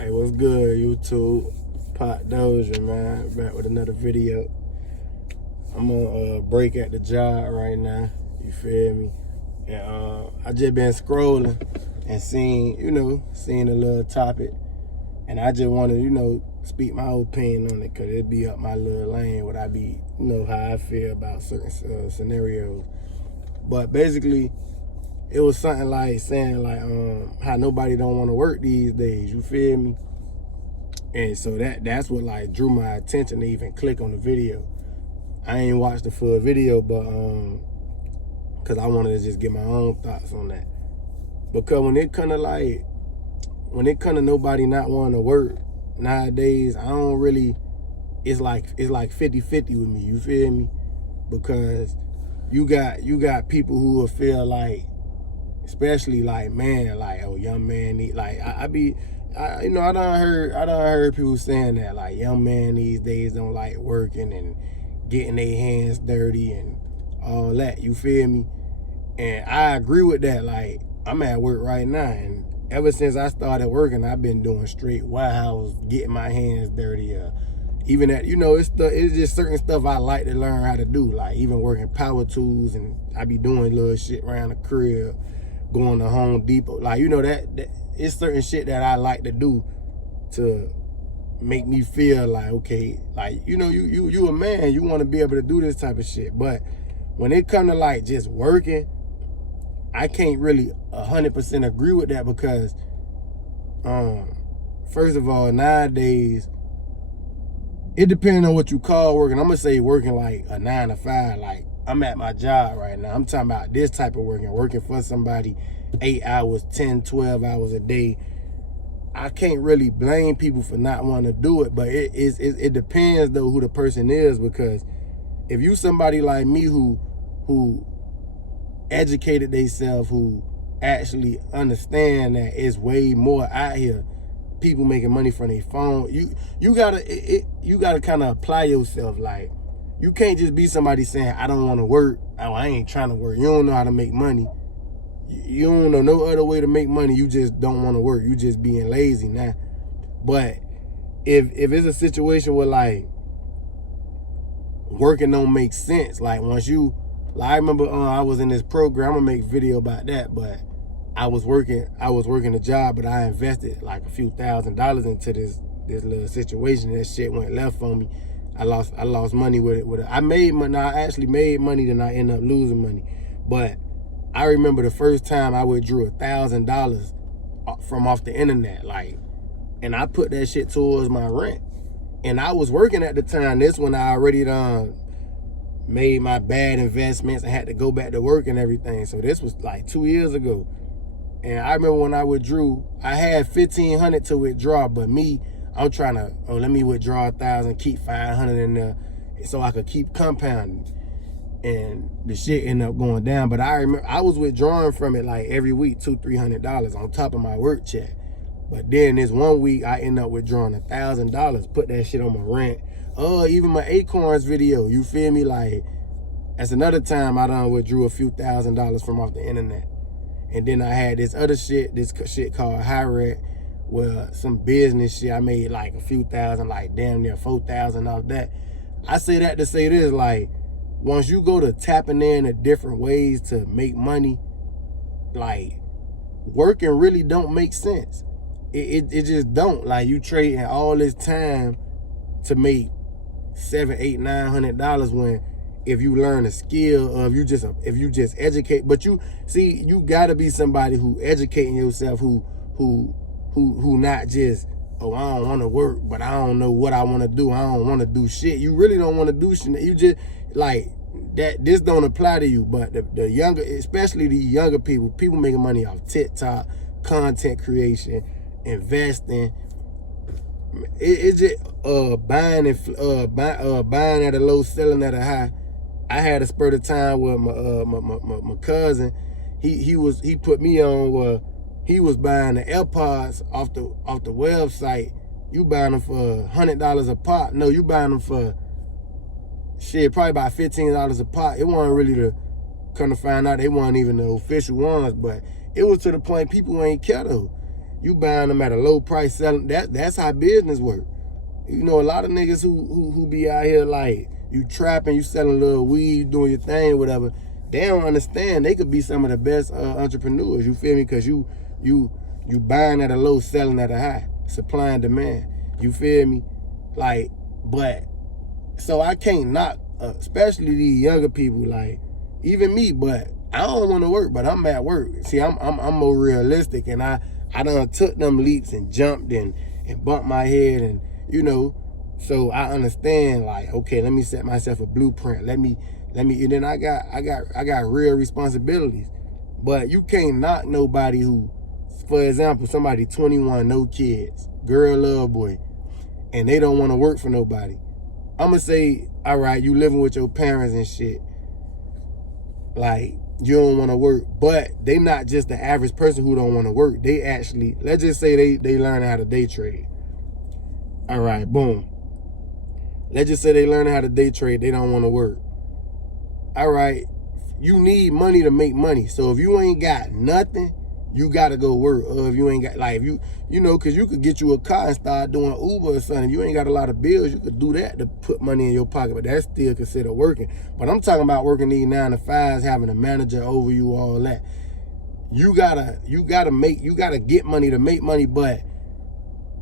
Hey, what's good, YouTube? Poppa Dozier, man. Back with another video. I'm on break at the job right now. You feel me? And I just been scrolling and seeing a little topic. And I just want to, speak my opinion on it, because it be up my little lane what I be, how I feel about certain scenarios. But basically, it was something like saying how nobody don't want to work these days. You feel me? And so that's what like drew my attention to even click on the video. I ain't watched the full video, but because I wanted to just get my own thoughts on that. Because when it come to nobody not wanting to work nowadays, I don't really. It's like 50-50 with me. You feel me? Because you got people who will feel like, especially like, man, like, oh, young man need, like, I done heard people saying that, like, young man these days don't like working and getting their hands dirty and all that. You feel me? And I agree with that. Like, I'm at work right now, and ever since I started working, I've been doing straight warehouse, getting my hands dirty. Even that, it's just certain stuff I like to learn how to do, like even working power tools, and I be doing little shit around the crib, going to Home Depot. Like, that it's certain shit that I like to do to make me feel like, okay, like, you a man, you want to be able to do this type of shit. But when it come to like just working, I can't really 100% agree with that, because first of all, nowadays, it depends on what you call working. I'm gonna say working like a 9 to 5. Like, I'm at my job right now. I'm talking about this type of working for somebody 8 hours, 10, 12 hours a day. I can't really blame people for not wanting to do it, but it depends though who the person is. Because if you somebody like me who educated themselves, who actually understand that it's way more out here, people making money from their phone, you gotta kind of apply yourself. Like, you can't just be somebody saying, I don't want to work, oh, I ain't trying to work. You don't know how to make money. You don't know no other way to make money. You just don't want to work. You just being lazy now. But if it's a situation where like working don't make sense, like once you, like I remember I was in this program, I'm gonna make a video about that, but I was working a job, but I invested like a few $1,000s into this little situation. That shit went left on me. I lost money with it. I made money. I actually made money, then I ended up losing money. But I remember the first time I withdrew $1,000 from off the internet, like, and I put that shit towards my rent. And I was working at the time. This when I already done made my bad investments and had to go back to work and everything. So this was like 2 years ago. And I remember when I withdrew, I had $1,500 to withdraw, but I'm trying to, let me withdraw 1,000, keep 500 in there so I could keep compounding. And the shit ended up going down. But I remember I was withdrawing from it like every week, $200-300 on top of my work check. But then this one week I ended up withdrawing $1,000, put that shit on my rent. Even my Acorns video, you feel me? Like, that's another time I done withdrew a few $1,000s from off the internet. And then I had this shit called High-Rec, where some business shit, I made like a few thousand, like damn near 4,000 off that. I say that to say this, like, once you go to tapping into different ways to make money, like, working really don't make sense. It just don't. Like, you trading all this time to make $700, $800, $900 when if you learn a skill, or if you just educate. But you gotta be somebody who educating yourself, who not just, oh, I don't want to work, but I don't know what I want to do. I don't want to do shit. You really don't want to do shit. You just like that. This don't apply to you. But the younger, especially the younger people making money off TikTok, content creation, investing. It's just buying at a low, selling at a high. I had a spurt of time where my cousin, he put me on where he was buying the AirPods off the website. You buying them for $100 a pop. No, you buying them for shit, probably about $15 a pop. It wasn't really come to find out, they weren't even the official ones, but it was to the point people ain't care though. You buying them at a low price, selling. That's how business work. You know, a lot of niggas who be out here like, you trapping, you selling a little weed, you doing your thing, whatever. They don't understand. They could be some of the best entrepreneurs. You feel me? Because you buying at a low, selling at a high, supply and demand. You feel me? Like, but so I can't knock, especially these younger people, like even me. But I don't want to work, but I'm at work. See, I'm more realistic, and I done took them leaps and jumped and bumped my head, and you know, so I understand. Like, okay, let me set myself a blueprint. Let me, and then I got real responsibilities. But you can't knock nobody who, for example, somebody 21, no kids, girl, love boy, and they don't want to work for nobody. I'm going to say, all right, you living with your parents and shit. Like, you don't want to work. But they not just the average person who don't want to work. They actually, let's just say they learn how to day trade. All right, boom. Let's just say they learn how to day trade. They don't want to work. All right, you need money to make money. So if you ain't got nothing, you got to go work. Or if you ain't got, like, if you know, because you could get you a car and start doing Uber or something. If you ain't got a lot of bills, you could do that to put money in your pocket. But that's still considered working. But I'm talking about working these 9 to 5s, having a manager over you, all that. You gotta get money to make money, but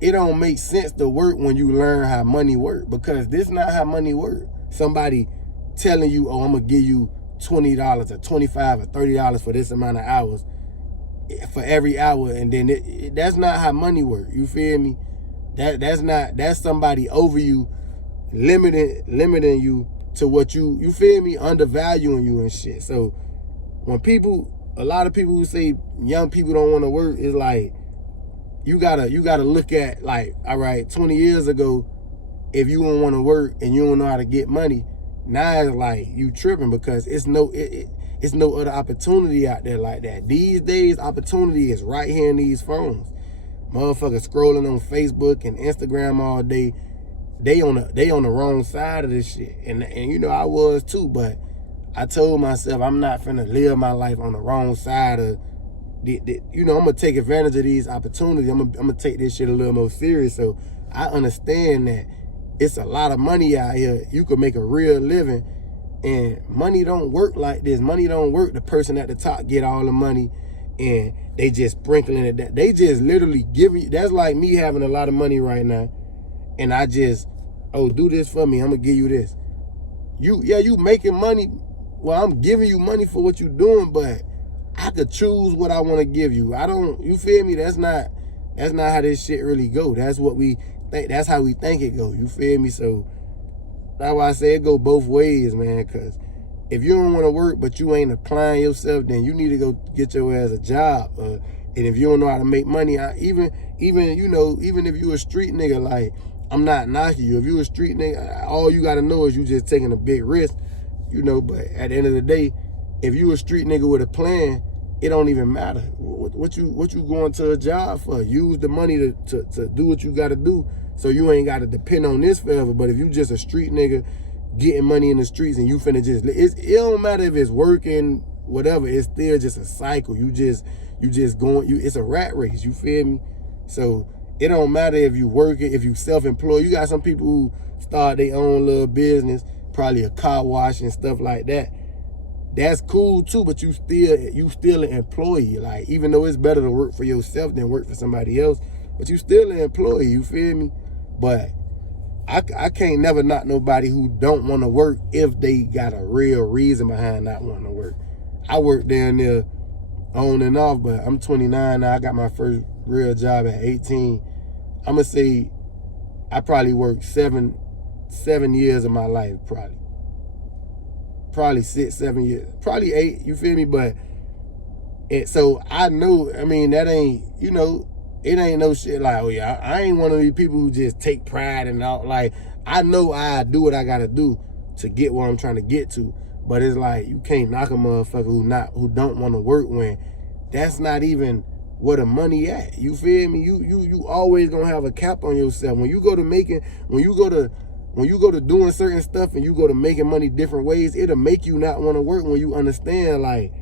it don't make sense to work when you learn how money work, because this not how money work. Somebody telling you, oh, I'm gonna give you $20 or $25 or $30 for this amount of hours for every hour, and then that's not how money work. You feel me? That's somebody over you, limiting you to what you feel me, undervaluing you and shit. So when a lot of people who say young people don't want to work, is like, you gotta look at, like, all right, 20 years ago, if you don't want to work and you don't know how to get money, now it's like you tripping, because it's no other opportunity out there like that. These days, opportunity is right here in these phones. Motherfuckers scrolling on Facebook and Instagram all day. They on the wrong side of this shit, and you know I was too. But I told myself I'm not finna live my life on the wrong side of. You know, I'm gonna take advantage of these opportunities. I'm gonna take this shit a little more serious. So I understand that it's a lot of money out here. You could make a real living, and money don't work like this. Money don't work. The person at the top get all the money, and they just sprinkling it. They just literally giving you. That's like me having a lot of money right now, and I just, oh, do this for me. I'm gonna give you this. You making money. Well, I'm giving you money for what you doing, but I could choose what I want to give you. You feel me? That's not how this shit really go. That's what we think. That's how we think it go. You feel me? So that's why I say it go both ways, man. Because if you don't want to work, but you ain't applying yourself, then you need to go get your ass a job. And if you don't know how to make money, even if you a street nigga, like, I'm not knocking you. If you a street nigga, all you got to know is you just taking a big risk, you know. But at the end of the day, if you a street nigga with a plan, it don't even matter what you going to a job for. Use the money to do what you got to do, so you ain't got to depend on this forever. But if you just a street nigga getting money in the streets and you finna just, it don't matter if it's working, whatever. It's still just a cycle. You just going. It's a rat race. You feel me? So it don't matter if you working, if you self-employed. You got some people who start their own little business, probably a car wash and stuff like that. That's cool too, but you still an employee. Like, even though it's better to work for yourself than work for somebody else, but you still an employee. You feel me? But I can't never knock nobody who don't want to work if they got a real reason behind not wanting to work. I work down there on and off, but I'm 29 now. I got my first real job at 18. I'm gonna say I probably worked 7 years of my life, probably 6, 7 years, probably 8, you feel me? But so I know, I mean, that ain't, you know, it ain't no shit like, oh yeah, I ain't one of these people who just take pride and all. Like, I know I do what I gotta do to get where I'm trying to get to. But it's like, you can't knock a motherfucker who don't want to work when that's not even where the money at. You feel me? You always gonna have a cap on yourself. When you go to doing certain stuff and you go to making money different ways, it'll make you not want to work when you understand, like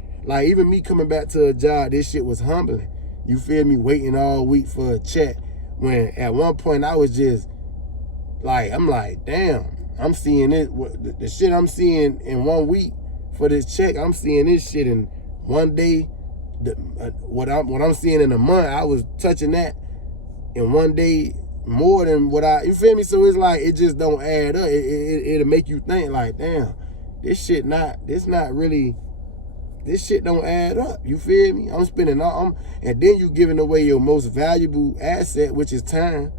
even me coming back to a job, this shit was humbling. You feel me? Waiting all week for a check. When at one point I was just like, I'm like, damn, I'm seeing it. The shit I'm seeing in 1 week for this check, I'm seeing this shit in 1 day. What I'm seeing in a month, I was touching that in 1 day more than what you feel me? So it's like, it just don't add up. It'll make you think like, damn, this shit don't add up. You feel me? I'm spending and then you giving away your most valuable asset, which is time.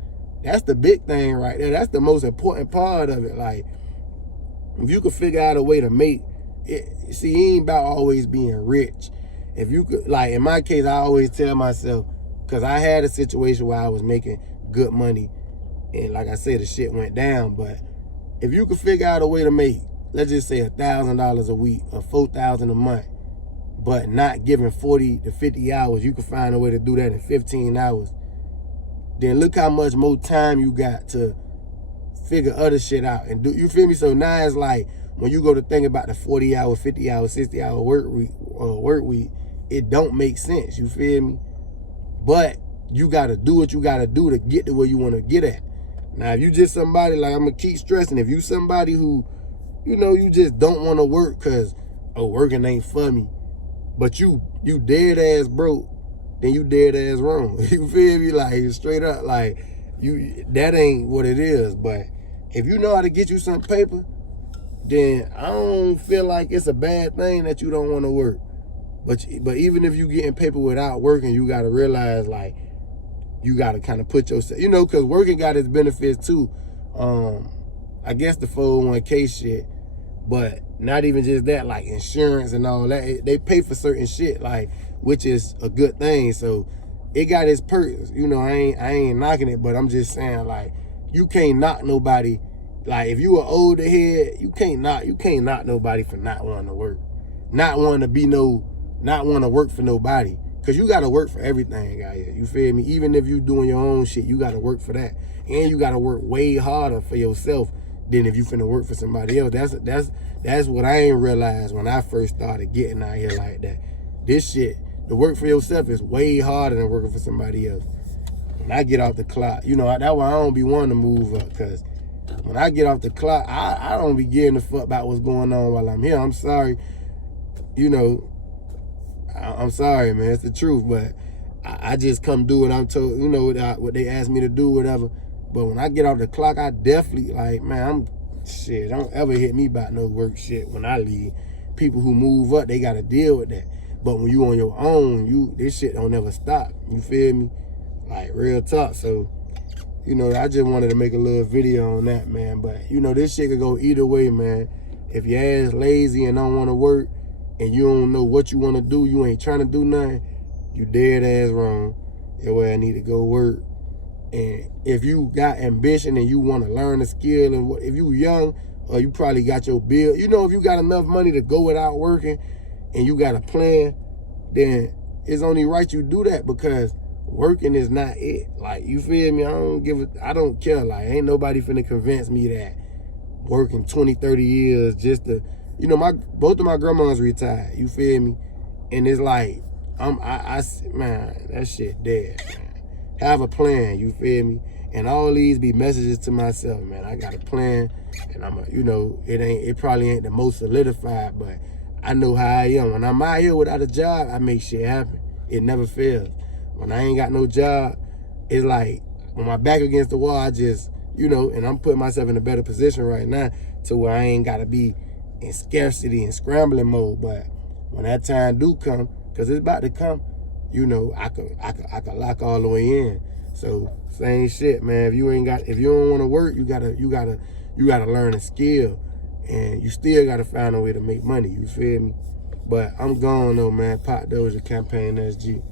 That's the big thing right there. That's the most important part of it. Like, if you could figure out a way to make it, see, it ain't about always being rich. If you could, like in my case, I always tell myself, because I had a situation where I was making good money, and like I said, the shit went down. But if you could figure out a way to make, let's just say $1,000 a week or $4,000 a month, but not giving 40 to 50 hours, you could find a way to do that in 15 hours. Then look how much more time you got to figure other shit out and do. You feel me? So now it's like, when you go to think about the 40 hour, 50 hour, 60 hour work week, it don't make sense. You feel me? But you got to do what you got to do to get to where you want to get at. Now, if you just somebody, like I'm going to keep stressing, if you somebody who, you just don't want to work because, working ain't for me, but you dead ass broke, then you dead ass wrong. You feel me? Like, straight up, like, that ain't what it is. But if you know how to get you some paper, then I don't feel like it's a bad thing that you don't want to work. But even if you getting paper without working, you got to realize, like, you got to kind of put yourself, because working got its benefits too. I guess the 401k shit, but not even just that, like insurance and all that. They pay for certain shit, like, which is a good thing. So it got its perks. I ain't knocking it, but I'm just saying, like, you can't knock nobody. Like, if you an older head, you can't knock nobody for not wanting to work, not wanting to work for nobody. Cause you gotta work for everything out here. You feel me? Even if you doing your own shit, you gotta work for that, and you gotta work way harder for yourself than if you finna work for somebody else. That's what I ain't realized when I first started getting out here like that. This shit, the work for yourself is way harder than working for somebody else. When I get off the clock, that's why I don't be wanting to move up. Cause when I get off the clock, I don't be giving a fuck about what's going on while I'm here. I'm sorry, I'm sorry, man. It's the truth, but I just come do what I'm told, what they ask me to do, whatever. But when I get off the clock, I definitely, like, man, don't ever hit me about no work shit when I leave. People who move up, they got to deal with that. But when you on your own, this shit don't ever stop. You feel me? Like, real talk. So, I just wanted to make a little video on that, man. But, this shit could go either way, man. If your ass lazy and don't want to work, and you don't know what you want to do, you ain't trying to do nothing, you dead ass wrong. Your ass need to go work. And if you got ambition and you want to learn a skill, and if you young, or you probably got your bill, if you got enough money to go without working, and you got a plan, then it's only right you do that, because working is not it. Like, you feel me? I don't care. Like, ain't nobody finna convince me that working 20, 30 years just to, both of my grandmas retired, you feel me? And it's like, man, that shit dead, man. Have a plan, you feel me? And all these be messages to myself, man. I got a plan, and it probably ain't the most solidified, but I know how I am. When I'm out here without a job, I make shit happen. It never fails. When I ain't got no job, it's like, when my back against the wall, I just, and I'm putting myself in a better position right now to where I ain't got to be in scarcity and scrambling mode. But when that time do come, because it's about to come, I could lock all the way in. So same shit, man. If you don't want to work, you gotta learn a skill, and you still gotta find a way to make money. You feel me? But I'm gone though, man. Poppa Dozier, CampaignSG.